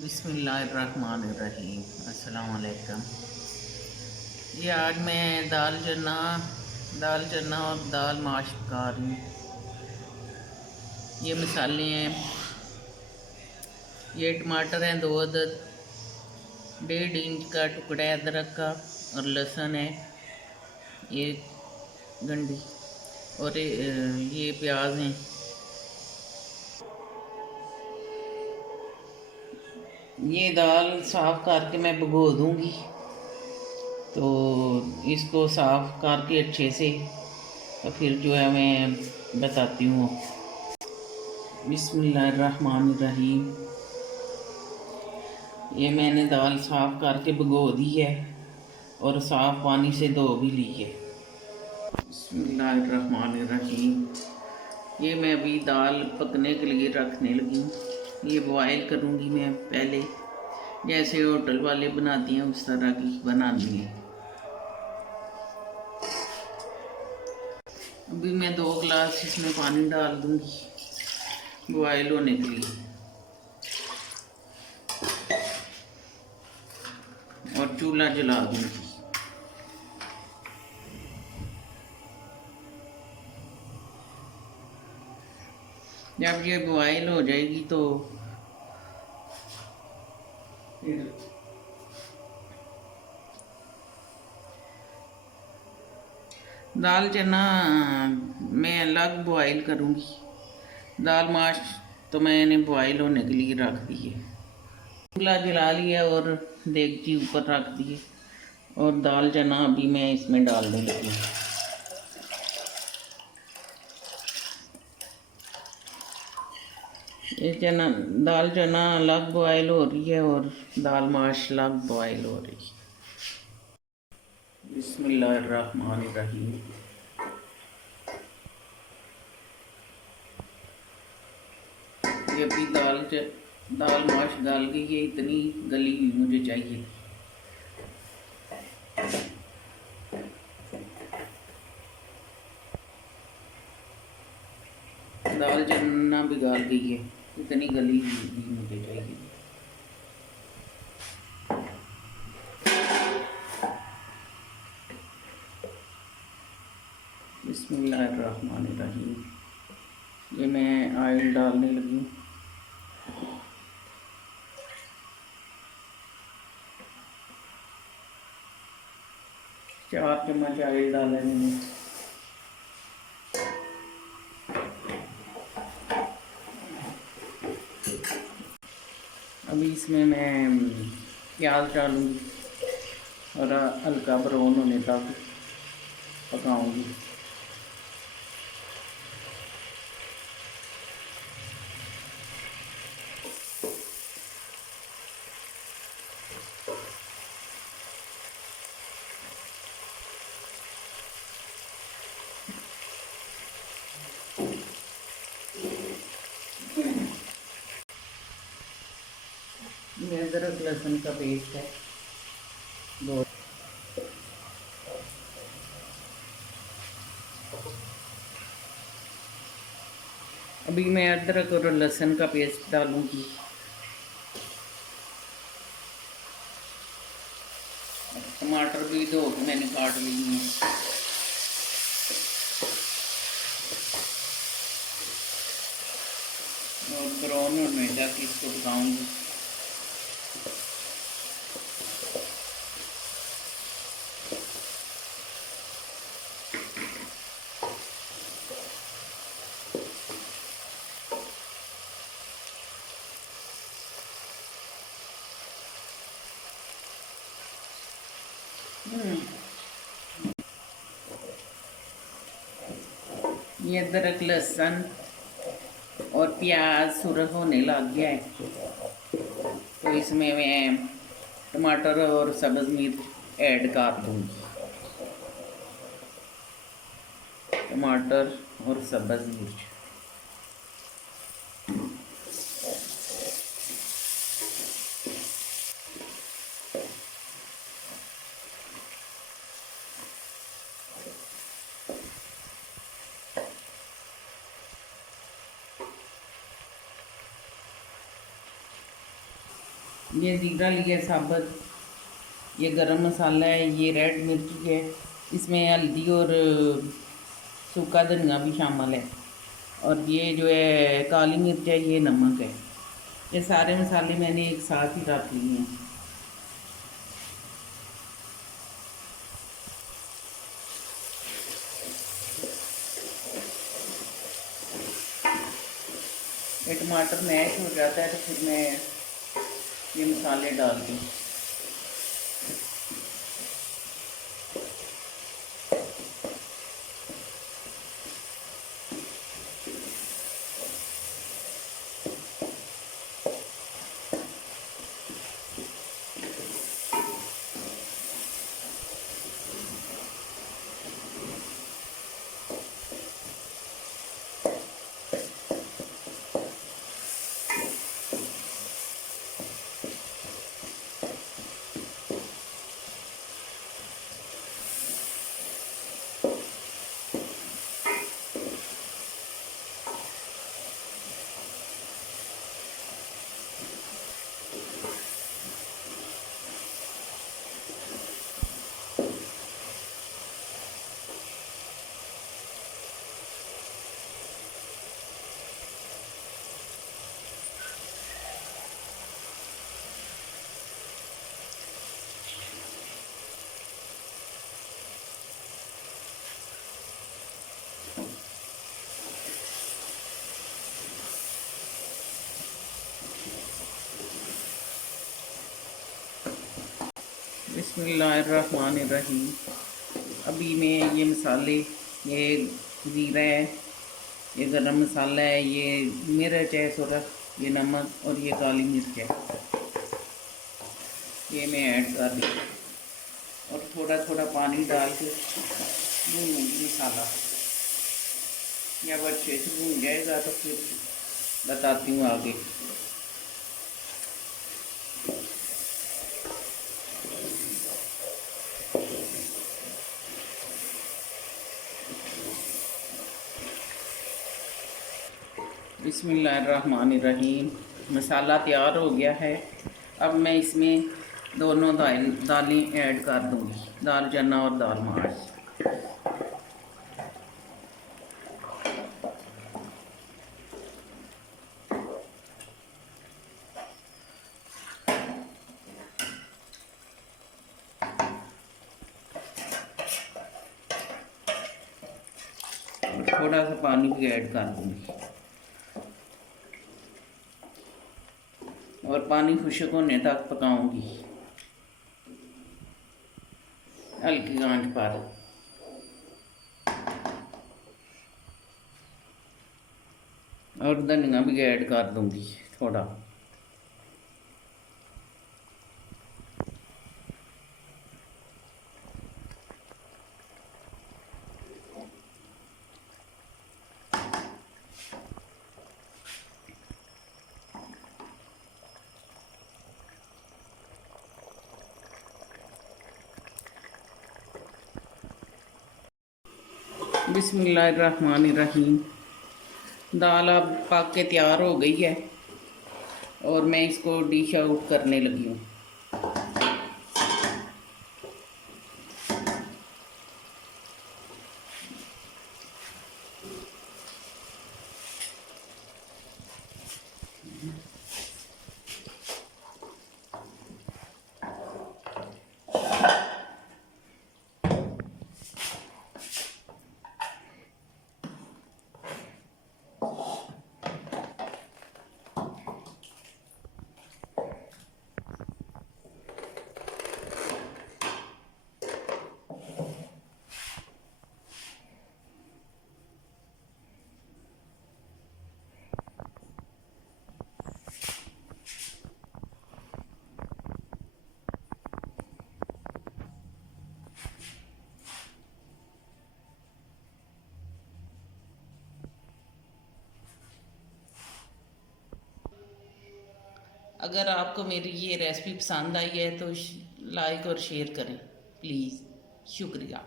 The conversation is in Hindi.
बिस्मिल्लाहिर्रहमानिर्रहीम। अस्सलाम वालेकुम। ये आज मैं दाल चना और दाल माश पका रही हूँ। ये मसाले हैं, ये टमाटर हैं 2 अदद, 1.5 इंच का टुकड़ा है अदरक का, और लहसुन है ये गंढी, और ये प्याज हैं। ये दाल साफ़ करके मैं भिगो दूँगी, तो इसको साफ़ करके अच्छे से, तो फिर जो है मैं बताती हूँ। बिस्मिल्लाहिर्रहमानिर्रहीम। ये मैंने दाल साफ़ करके भिगो दी है और साफ़ पानी से धो भी ली है। बिस्मिल्लाहिर्रहमानिर्रहीम। ये मैं अभी दाल पकने के लिए रखने लगी हूँ। ये बॉयल करूँगी मैं पहले, जैसे होटल वाले बनाती हैं उस तरह की बनानी है। अभी मैं 2 गिलास इसमें पानी डाल दूँगी बॉयल होने के लिए, और चूल्हा जला दूँगी। जब ये बॉयल हो जाएगी तो फिर दाल चना मैं अलग बॉयल करूँगी। दाल माश तो मैंने बॉयल होने के लिए रख दी है। चूल्हा जला लिया और देगची ऊपर रख दी है, और दाल चना अभी मैं इसमें डालने लगी हूँ। ये दाल चना अलग बॉयल हो रही है और दाल माश अलग बॉयल हो रही है। बिस्मिल्लाहिर्रहमानिर्रहीम। ये अभी दाल माश डाल गई है, इतनी गली हुई मुझे चाहिए। दाल चना भी गाल गई है, इतनी गली हुई मुझे चाहिए। बिस्मिल्लाहिर्रहमानिर्रहीम। ये मैं ऑयल डालने लगी हूँ। चार चम्मच ऑयल डाला है मैंने। अभी इसमें मैं प्याज डालूँगी और हल्का ब्राउन होने तक पकाऊँगी। ये अदरक लहसुन का पेस्ट है दो। अभी मैं अदरक और लहसुन का पेस्ट डालूँगी। टमाटर भी धो के मैंने काट लिए हैं। और ब्राउन होने तक इसको पकाऊँगी। ये अदरक लहसुन और प्याज सुरख होने लग गया है, तो इसमें मैं टमाटर और सब्ज़ मिर्च ऐड कर दूँगी। टमाटर और सब्ज़ मिर्च। ये ज़ीरा लिया साबुत, ये गरम मसाला है, ये रेड मिर्ची है, इसमें हल्दी और सूखा धनिया भी शामिल है, और ये जो है काली मिर्च है, ये नमक है। ये सारे मसाले मैंने एक साथ ही रख लिए हैं। ये टमाटर मैश हो जाता है तो फिर मैं ये मसाले डाल दूँ। बिस्मिल्लाहिर्रहमानिर्रहीम। अभी मैं ये मसाले, ये ज़ीरा है, ये गरम मसाला है, ये मिर्च है थोड़ा, ये नमक और ये काली मिर्च है, ये मैं ऐड कर दी और थोड़ा थोड़ा पानी डाल के भूनूंगी मसाला। जब अच्छे से भून जाएगा तो फिर बताती हूँ आगे। बिस्मिल्लाहिर्रहमानिर्रहीम। मसाला तैयार हो गया है। अब मैं इसमें दोनों दालें ऐड कर दूँगी, दाल चना और दाल माश। थोड़ा सा पानी भी ऐड कर दूँगी और पानी खुश्क होने तक पकाऊंगी हल्की आंच पर। और धनिया भी ऐड कर दूँगी थोड़ा। बिस्मिल्लाहिर्रहमानिर्रहीम। दाल अब पक के तैयार हो गई है और मैं इसको डिश आउट करने लगी हूँ। अगर आपको मेरी ये रेसिपी पसंद आई है तो लाइक और शेयर करें प्लीज़। शुक्रिया।